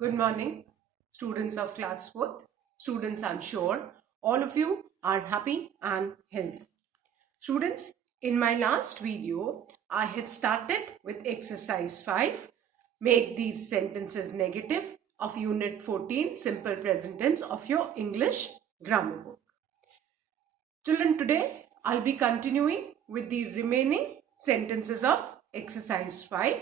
Good morning, students of class 4th. Students, I'm sure all of you are happy and healthy. Students, in my last video, I had started with exercise 5, make these sentences negative of unit 14, simple present tense of your English grammar book. Children, today I'll be continuing with the remaining sentences of exercise 5.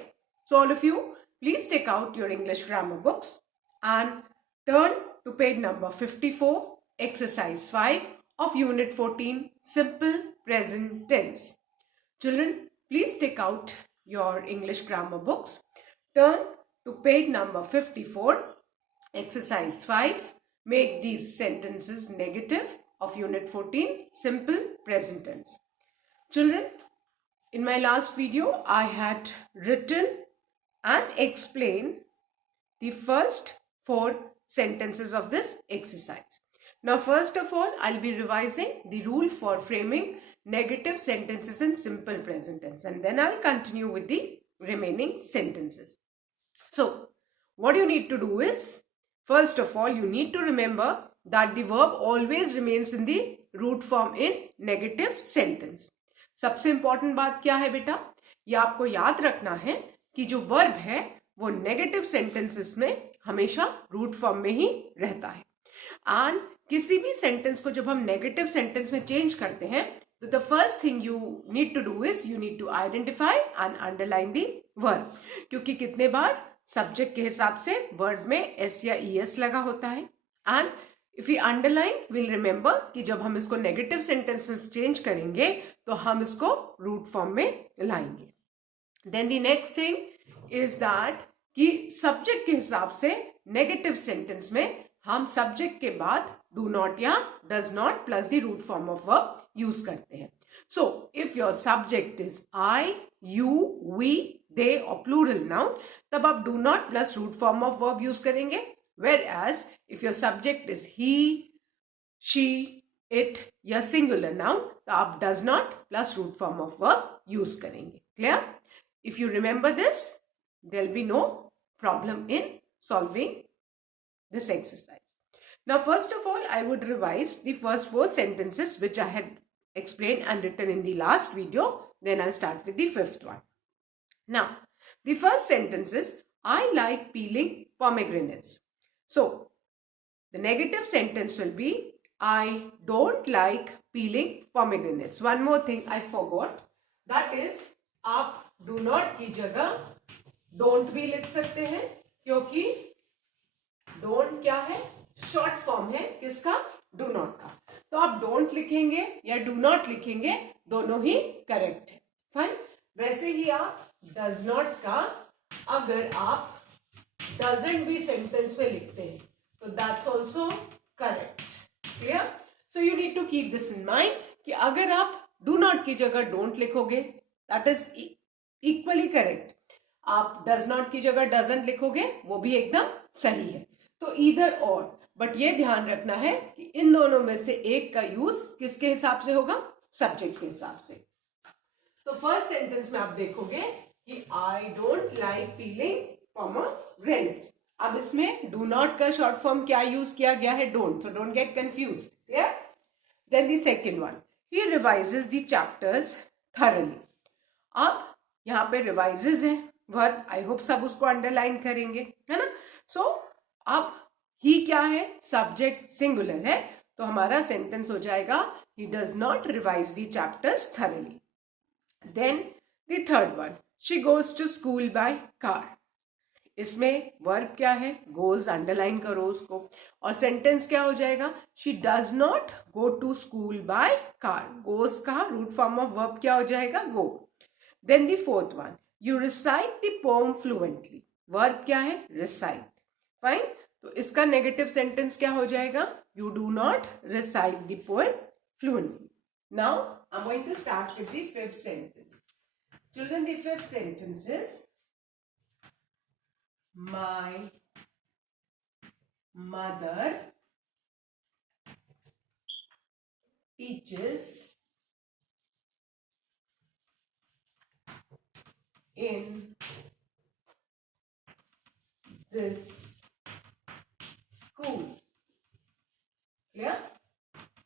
So all of you, please take out your English grammar books and turn to page number 54, exercise 5 of unit 14, simple present tense. Children, please take out your English grammar books, turn to page number 54, exercise 5, make these sentences negative of unit 14, simple present tense. Children, in my last video, I had written and explained the first 4 sentences of this exercise. Now, first of all, I'll be revising the rule for framing negative sentences in simple present tense, and then I'll continue with the remaining sentences. So, what you need to do is, first of all, you need to remember that the verb always remains in the root form in negative sentence. सबसे important बात क्या है बेटा, ये आपको याद रखना है कि जो वर्ब है वो नेगेटिव सेंटेंसेस में हमेशा रूट फॉर्म में ही रहता है. एंड किसी भी सेंटेंस को जब हम नेगेटिव सेंटेंस में चेंज करते हैं तो the first thing you need to do is you need to identify and underline the verb, क्योंकि कितने बार सब्जेक्ट के हिसाब से वर्ड में एस या ईएस लगा होता है. And if you underline will remember कि जब हम इसको नेगेटिव सेंटेंस में चेंज करेंगे तो हम इसको रूट फॉर्म में लाएंगे. Then the next thing is that कि सब्जेक्ट के हिसाब से नेगेटिव सेंटेंस में हम सब्जेक्ट के बाद डू नॉट या does not plus the root form of verb use करते हैं. So if your subject is I, you, we, they और प्लूरल नाउन, तब आप do not plus root form of verb use करेंगे. Whereas if your subject is he, she, it या singular noun, तो आप does not plus root form of verb use करेंगे. Clear? If you remember this, there will be no problem in solving this exercise. Now, first of all, I would revise the first 4 sentences which I had explained and written in the last video. Then I'll start with the 5th one. Now, the first sentence is, I like peeling pomegranates. So, the negative sentence will be, I don't like peeling pomegranates. One more thing I forgot. That is, आप do not की जगह don't भी लिख सकते हैं, क्योंकि don't क्या है? शॉर्ट फॉर्म है किसका? do not का. तो आप don't लिखेंगे या do not लिखेंगे, दोनों ही करेक्ट है. फाइन. वैसे ही आप does not का अगर आप doesn't भी सेंटेंस में लिखते हैं तो that's also correct. Clear? So you need to keep this in mind कि अगर आप do not की जगह don't लिखोगे, that is equally correct. आप does not की जगह doesn't लिखोगे, वो भी एकदम सही है. तो either or, बट ये ध्यान रखना है कि इन दोनों में से एक का यूज किसके हिसाब से होगा? सब्जेक्ट के हिसाब से. तो फर्स्ट सेंटेंस में आप देखोगे कि I don't like peeling pomegranates. अब इसमें डू नॉट का शॉर्ट फॉर्म क्या यूज किया गया है? Don't. So don't get confused. Clear? Then the second one, he revises the chapters thoroughly. अब यहाँ पे रिवाइजेस है वर्ब, आई होप सब उसको अंडरलाइन करेंगे, है ना. सो अब ही क्या है? सब्जेक्ट सिंगुलर है, तो हमारा सेंटेंस हो जाएगा he does not revise the chapters thoroughly. Then the third one, she goes to school by car. इसमें वर्ब क्या है? गोज. अंडरलाइन करो उसको. और सेंटेंस क्या हो जाएगा? She does not go to school by car. Goes का रूट फॉर्म ऑफ वर्ब क्या हो जाएगा? Go. Then the fourth one, you recite the poem fluently. Verb क्या है? रिसाइट. फाइन. तो इसका नेगेटिव सेंटेंस क्या हो जाएगा? You do not recite the poem fluently. Now I am going to start with the fifth sentence. Children, the fifth sentence is, my mother teaches in this school. Clear?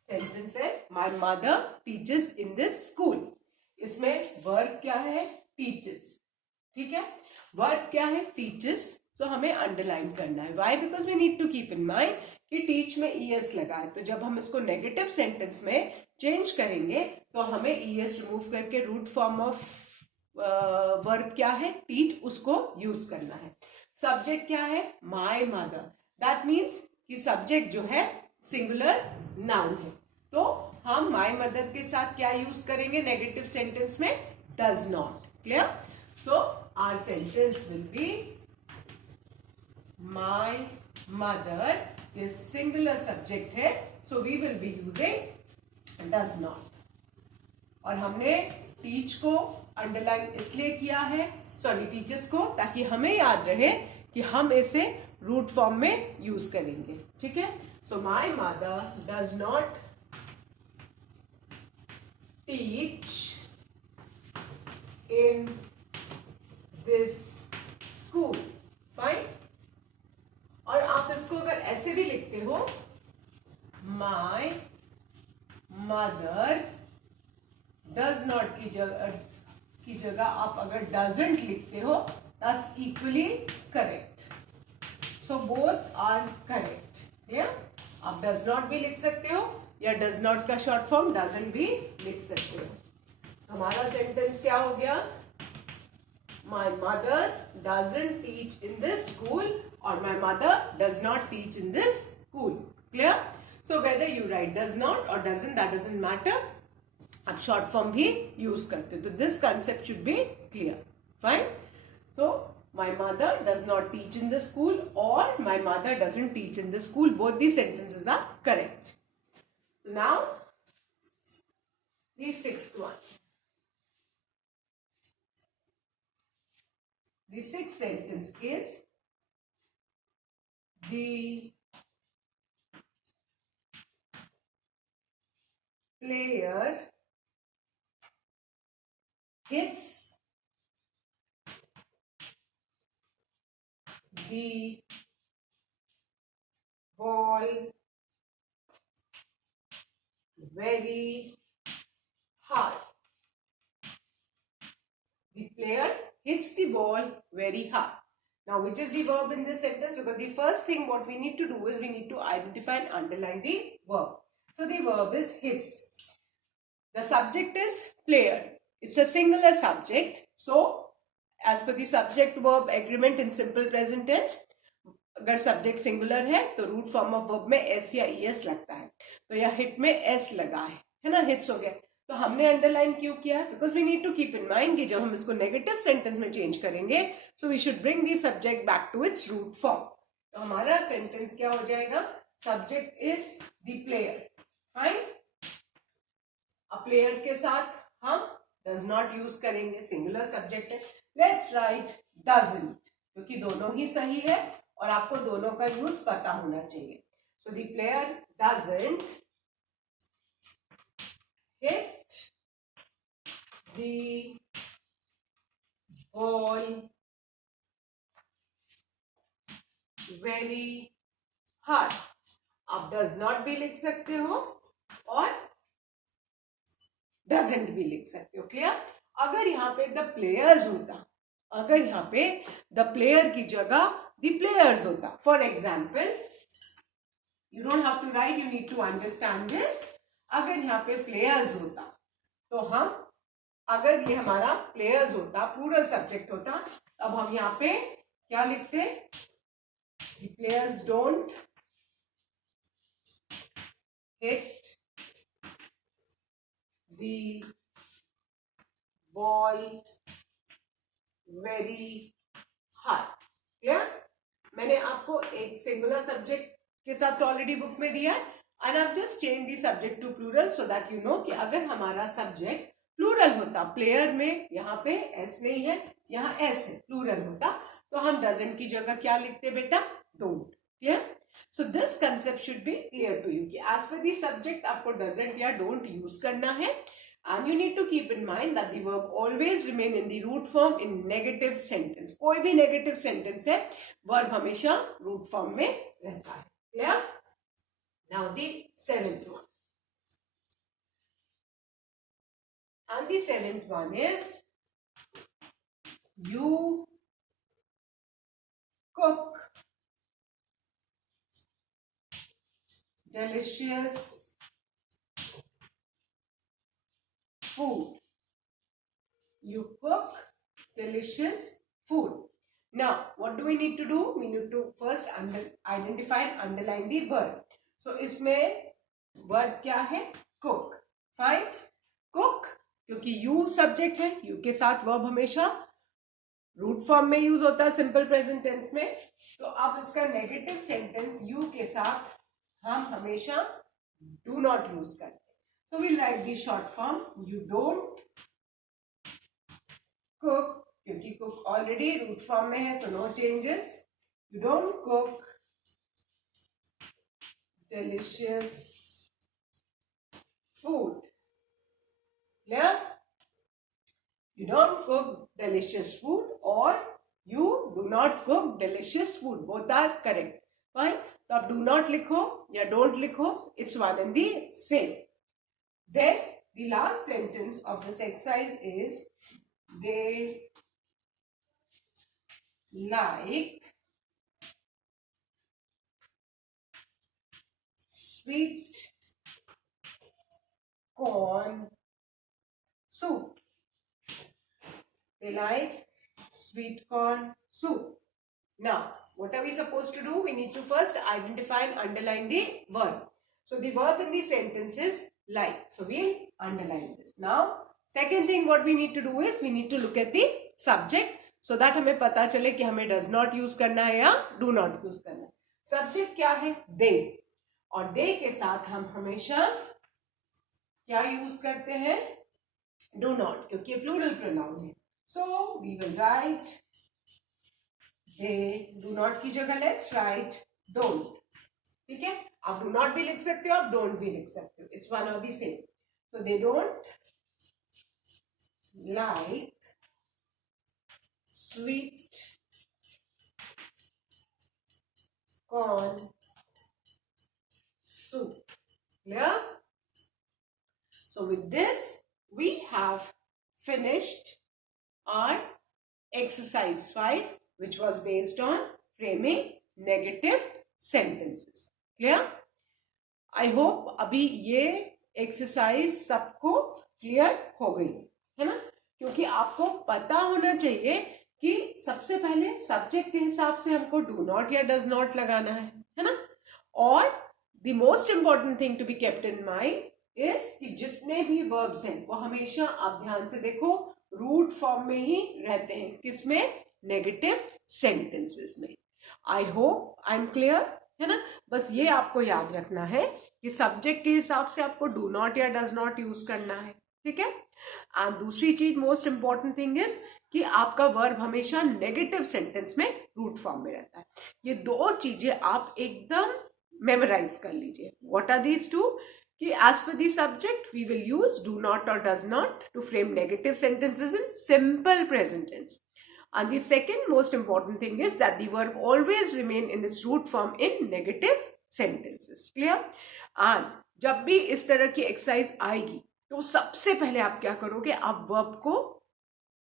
Sentence है my mother teachers in this school. इसमें verb क्या है? Teachers. ठीक है, verb क्या है? Teachers. सो हमें underline करना है. Why? Because we need to keep in mind कि टीच में ईएस लगा है, तो जब हम इसको नेगेटिव सेंटेंस में चेंज करेंगे तो हमें ईएस रिमूव करके रूट फॉर्म ऑफ वर्ब क्या है? टीच, उसको यूज करना है. सब्जेक्ट क्या है? My mother. दैट मीन्स कि सब्जेक्ट जो है सिंगुलर नाउन है, तो हम माई मदर के साथ क्या यूज करेंगे नेगेटिव सेंटेंस में? Does not. Clear? So our sentence will be my mother. ये सिंगुलर सब्जेक्ट है, so we will be using does not. और हमने टीच को अंडरलाइन इसलिए किया है, सॉरी टीचर्स को, ताकि हमें याद रहे कि हम इसे रूट फॉर्म में यूज करेंगे. ठीक है, so my mother does not teach in this school. Fine. और आप इसको अगर ऐसे भी लिखते हो, my mother does not की जगह आप अगर doesn't लिखते हो, that's equally correct. So both are correct. Yeah? आप does not भी लिख सकते हो या डज नॉट का शॉर्ट फॉर्म डजंट भी लिख सकते हो. हमारा सेंटेंस क्या हो गया? My mother doesn't teach in this school और my mother does not teach in this school. Clear? So whether you write does not और डजंट, दैट डजंट मैटर. आप शॉर्ट फॉर्म भी यूज करते हो, तो this concept should be clear. Fine. So my mother does not teach in the school or my mother doesn't teach in the school. Both these sentences are correct. So now, the sixth one. The sixth sentence is the player hits the ball very hard. The player hits the ball very hard. Now, which is the verb in this sentence? Because the first thing what we need to do is we need to identify and underline the verb. So, the verb is hits. The subject is player. It's a singular subject. So, as per the subject verb agreement in simple present tense, अगर subject singular है तो root form of verb में S या ES लगता है. तो यह hit में एस लगा है ना, हिट्स हो गया. तो हमने अंडरलाइन क्यों किया? Because we need to keep in mind कि जब हम इसको नेगेटिव सेंटेंस में चेंज करेंगे so we should bring the subject back to its root form. तो हमारा सेंटेंस क्या हो जाएगा? Subject is the player. Fine. अब प्लेयर के साथ हम डज नॉट यूज करेंगे, सिंगुलर सब्जेक्ट है. लेट्स राइट डजंट, क्योंकि दोनों ही सही है और आपको दोनों का यूज पता होना चाहिए. So the player doesn't hit the ball very hard. आप डज नॉट भी लिख सकते हो और डजंट भी लिख सकते हो. क्लियर? अगर यहाँ पे द प्लेयर्स होता, अगर यहाँ पे द प्लेयर की जगह द प्लेयर्स होता, for example, you don't have to write, you need to understand this. अगर यहाँ पे प्लेयर्स होता तो हम, अगर ये हमारा प्लेयर्स होता, प्लूरल सब्जेक्ट होता, अब हम यहाँ पे क्या लिखते? The players don't hit the ball very hard. Clear? मैंने आपको एक सिंगुलर सब्जेक्ट के साथ ऑलरेडी बुक में दिया है, and I just change the subject to plural so that you know कि अगर हमारा सब्जेक्ट प्लूरल होता, प्लेयर में यहाँ पे एस नहीं है, यहाँ एस है, प्लूरल होता, तो हम डजंट की जगह क्या लिखते बेटा? Don't. Clear? So this concept should be clear to you कि एज पर दी सब्जेक्ट आपको डजंट या डोंट यूज करना है. And you need to keep in mind that the verb always remain in the root form in negative sentence. कोई भी negative sentence है, verb हमेशा root form में रहता है. Clear? Now the seventh one. And the seventh one is you cook delicious food. You cook delicious food. Now, what do we need to do? We need to first identify and underline the word. So, इसमें word क्या है? Cook. 5. Cook, क्योंकि you subject है, you के साथ verb हमेशा root form में use होता है सिंपल प्रेजेंट टेंस में. तो अब इसका नेगेटिव सेंटेंस यू के साथ हम हमेशा डू नॉट यूज करते हैं. So we write the short form you don't cook, क्योंकि कुक ऑलरेडी रूट फॉर्म में है, so no changes. You don't cook delicious food. Clear? You don't cook delicious food or you do not cook delicious food. Both are correct. Fine. तो आप do not लिखो या don't लिखो. It's one and the same. Then the last sentence of this exercise is they like sweet corn soup. They like sweet corn soup. Now, what are we supposed to do? We need to first identify and underline the verb. So, the verb in the sentence is like. So, we'll underline this. Now, second thing what we need to do is we need to look at the subject so that हमें पता चले कि हमें does not use करना है या do not use करना है. Subject क्या है? They. और they के साथ हम हमेशा क्या यूज करते हैं? Do not, क्योंकि प्लूरल प्रोनाउन है. So we will write they. Do not की जगह let's write don't. ठीक है? आप do not भी लिख सकते हो, आप don't भी लिख सकते हो. It's one or the same. So they don't like sweet corn soup. Clear? So with this, we have finished our exercise 5, which was based on framing negative sentences. Clear? I hope अभी ये exercise सबको clear हो गई है ना? क्योंकि आपको पता होना चाहिए कि सबसे पहले सब्जेक्ट के हिसाब से हमको डू नॉट या डज नॉट लगाना है ना? और the most important thing to be kept in mind is कि जितने भी वर्ब्स हैं वो हमेशा आप ध्यान से देखो रूट फॉर्म में ही रहते हैं. किसमें? नेगेटिव सेंटेंसेस में. I hope I am clear है ना? बस ये आपको याद रखना है कि सब्जेक्ट के हिसाब से आपको डू नॉट या डज नॉट यूज करना है. ठीक है? एंड दूसरी चीज मोस्ट इंपॉर्टेंट थिंग इज कि आपका वर्ब हमेशा नेगेटिव सेंटेंस में रूट फॉर्म में रहता है. ये दो चीजें आप एकदम मेमोराइज कर लीजिए. What are these two? कि as per the subject we will use do not or does not to frame negative sentences in simple present tense. And the second most important thing is that the verb always remain in its root form in negative sentences. Clear? And जब भी इस तरह की exercise आएगी तो सबसे पहले आप क्या करोगे? आप वर्ब को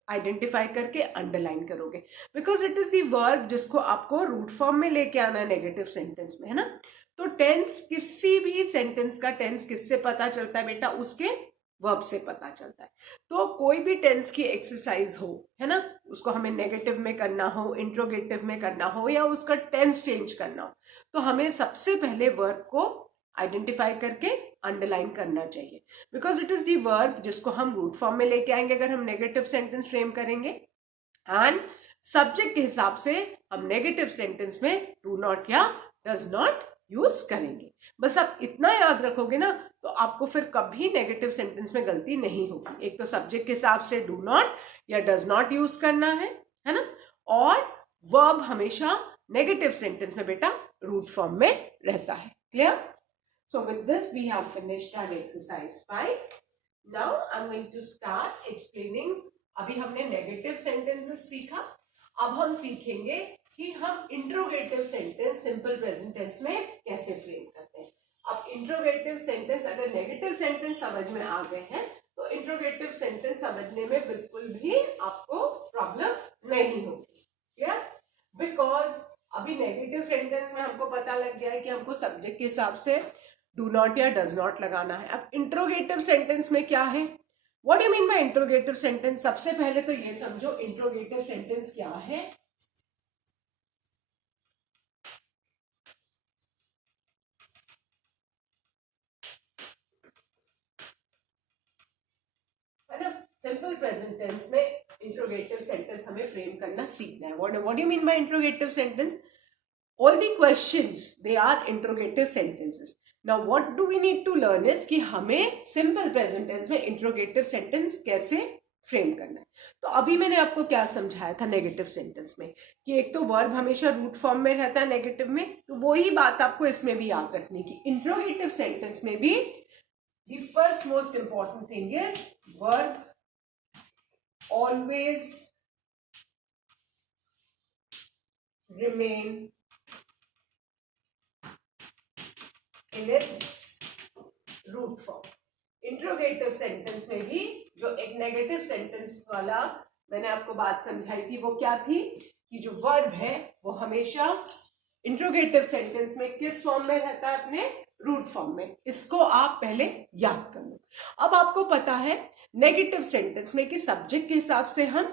आइडेंटिफाई करके अंडरलाइन करोगे, because it is the verb जिसको आपको रूट फॉर्म में लेके आना है नेगेटिव सेंटेंस में, है ना? तो टेंस, किसी भी सेंटेंस का टेंस किससे पता चलता है बेटा? उसके वर्ब से पता चलता है. तो कोई भी टेंस की एक्सरसाइज हो, है ना, उसको हमें नेगेटिव में करना हो, इंट्रोगेटिव में करना हो या उसका टेंस चेंज करना हो, तो हमें सबसे पहले वर्ब को आइडेंटिफाई करके अंडरलाइन करना चाहिए, because it is the verb जिसको हम रूट फॉर्म में लेके आएंगे अगर हम नेगेटिव सेंटेंस फ्रेम करेंगे. एंड सब्जेक्ट के हिसाब से हम नेगेटिव सेंटेंस में डू नॉट या डज नॉट यूज करेंगे. बस आप इतना याद रखोगे ना तो आपको फिर कभी नेगेटिव सेंटेंस में गलती नहीं होगी. एक तो सब्जेक्ट के हिसाब से डू नॉट या डज नॉट यूज करना है ना, और वर्ब हमेशा नेगेटिव सेंटेंस में बेटा रूट फॉर्म में रहता है. Clear? So with this we have finished our exercise 5. Now I'm going to start explaining. अभी हमने negative sentences सीखा, अब हम सीखेंगे कि हम interrogative sentence simple present tense में कैसे इंट्रोगेटिव सेंटेंस, अगर नेगेटिव सेंटेंस समझ में आ गए हैं तो इंट्रोगेटिव सेंटेंस समझने में बिल्कुल भी आपको प्रॉब्लम नहीं होगी, क्या? बिकॉज अभी नेगेटिव सेंटेंस में हमको पता लग गया है कि हमको सब्जेक्ट के हिसाब से डू नॉट या डज नॉट लगाना है। अब इंट्रोगेटिव सेंटेंस में क्या है, what you mean by interrogative sentence? सबसे पहले तो ये समझो इंट्रोगेटिव सेंटेंस क्या है। सिंपल प्रेजेंट टेंस में इंट्रोगेटिव सेंटेंस हमें फ्रेम करना सीखना है। What do you mean by interrogative sentence? All the questions they are interrogative sentences. Now what do we need to learn is कि हमें सिंपल प्रेजेंट टेंस में interrogative sentence कैसे frame करना है। तो अभी मैंने आपको क्या समझाया था नेगेटिव सेंटेंस में कि एक तो वर्ब हमेशा रूट फॉर्म में रहता है नेगेटिव में, तो वही बात आपको इसमें भी याद रखनी की इंट्रोगेटिव सेंटेंस में भी the first most important thing is verb always remain in its root form. Interrogative sentence में भी जो एक नेगेटिव सेंटेंस वाला मैंने आपको बात समझाई थी वो क्या थी कि जो वर्ब है वो हमेशा इंट्रोगेटिव सेंटेंस में किस फॉर्म में रहता है? अपने रूट फॉर्म में। इसको आप पहले याद कर लो। अब आपको पता है नेगेटिव सेंटेंस में कि सब्जेक्ट के हिसाब से हम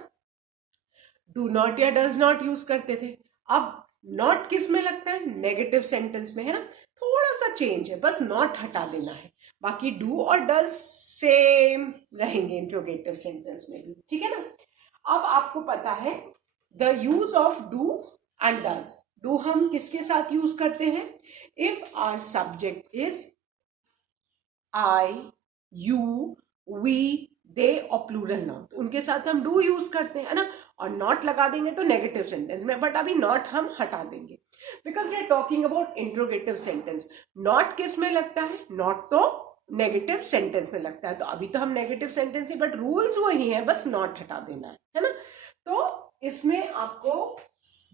डू नॉट या डज नॉट यूज करते थे। अब नॉट किस में लगता है? नेगेटिव सेंटेंस में, है ना? थोड़ा सा चेंज है, बस नॉट हटा देना है, बाकी डू और डज सेम रहेंगे इंट्रोगेटिव सेंटेंस में भी, ठीक है ना? अब आपको पता है the use of do and does. Do हम किसके साथ यूज करते हैं? If our subject is I, you, we, they और प्लूरल नाउन, तो उनके साथ हम डू यूज करते हैं, है ना? और नॉट लगा देंगे तो नेगेटिव सेंटेंस में, बट अभी नॉट हम हटा देंगे because we are talking about interrogative sentence. Not किस में लगता है? नॉट तो नेगेटिव सेंटेंस में लगता है, तो अभी तो हम negative sentence he, but rules वही है, बस नॉट हटा देना है ना? तो इसमें आपको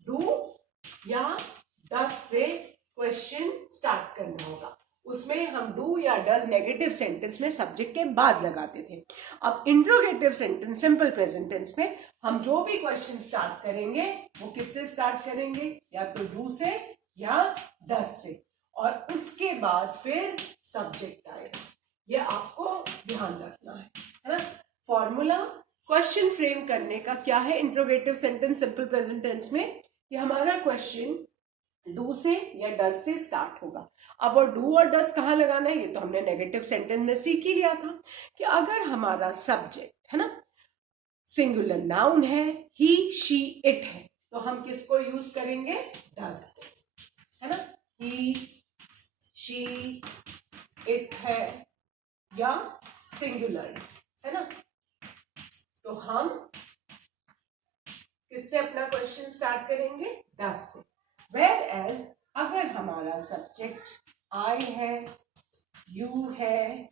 डू या डज से क्वेश्चन स्टार्ट करना होगा। उसमें हम डू या डज नेगेटिव सेंटेंस में सब्जेक्ट के बाद लगाते थे। अब interrogative sentence simple present tense में हम जो भी क्वेश्चन स्टार्ट करेंगे वो किससे स्टार्ट करेंगे? या तो डू से या डज से, और उसके बाद फिर सब्जेक्ट आएगा। ये आपको ध्यान रखना है ना? फॉर्मूला क्वेश्चन फ्रेम करने का क्या है interrogative sentence simple present tense में कि हमारा क्वेश्चन डू से या डज से स्टार्ट होगा। अब और डू और डज कहाँ लगाना है ये तो हमने नेगेटिव सेंटेंस में सीख ही लिया था कि अगर हमारा सब्जेक्ट है ना सिंगुलर नाउन है, ही, शी, इट है, तो हम किसको यूज करेंगे? डज को, है ना? ही, शी, इट है या सिंगुलर, है ना? तो हम किससे अपना क्वेश्चन स्टार्ट करेंगे? डज से। वेयर एज अगर हमारा सब्जेक्ट आई है, यू है,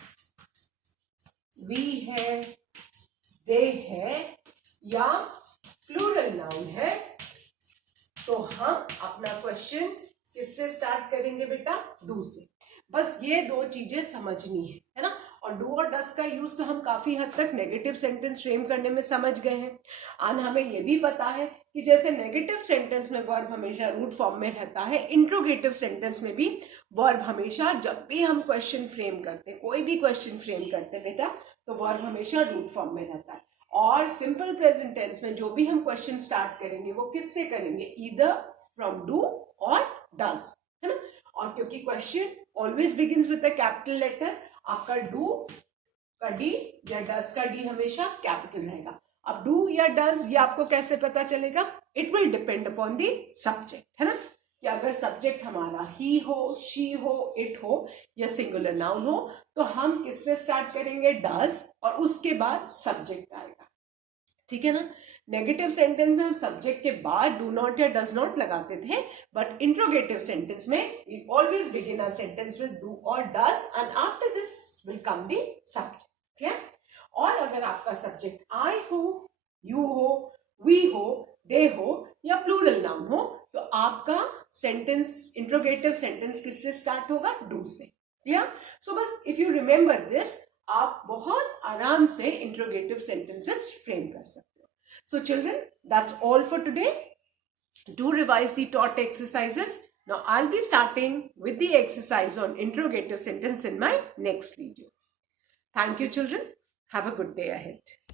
वी है, दे है या प्लूरल नाउन है, तो हम अपना क्वेश्चन किससे स्टार्ट करेंगे बेटा? डू से। बस ये दो चीजें समझनी है ना? और डू और डज का यूज तो हम काफी हद तक नेगेटिव सेंटेंस फ्रेम करने में समझ गए हैं। और हमें ये भी पता है कि जैसे नेगेटिव सेंटेंस में वर्ब हमेशा रूट फॉर्म में रहता है, इंट्रोगेटिव सेंटेंस में भी वर्ब हमेशा, जब भी हम क्वेश्चन फ्रेम करते हैं, कोई भी क्वेश्चन फ्रेम करते हैं बेटा, तो वर्ब हमेशा रूट फॉर्म में रहता है। और सिंपल प्रेजेंट टेंस में जो भी हम क्वेश्चन स्टार्ट करेंगे वो किससे करेंगे? ईदर फ्रॉम डू और डज, है ना? और क्योंकि question always begins with a capital letter, आपका डू का डी या डज का डी हमेशा कैपिटल रहेगा। अब डू या डज ये आपको कैसे पता चलेगा? It will depend upon the subject, है ना? कि अगर सब्जेक्ट हमारा ही हो, शी हो, इट हो या सिंगुलर नाउन हो, तो हम किससे स्टार्ट करेंगे? डज, और उसके बाद सब्जेक्ट आएगा, ठीक है ना? नेगेटिव सेंटेंस में हम सब्जेक्ट के बाद डू नॉट या डज नॉट लगाते थे, बट इंट्रोगेटिव सेंटेंस में we always begin our sentence with do और does and after this will come the subject, ठीक है? और अगर आपका सब्जेक्ट आई हो, यू हो, वी हो, दे हो या प्लूरल नाउन हो, तो आपका सेंटेंस इंट्रोगेटिव सेंटेंस किससे स्टार्ट होगा? डू से। Yeah, so बस if you remember this, आप बहुत आराम से interrogative sentences frame कर सकते हो. So children, that's all for today. Do revise the taught exercises. Now I'll be starting with the exercise on interrogative sentence in my next video. Thank you children. Have a good day ahead.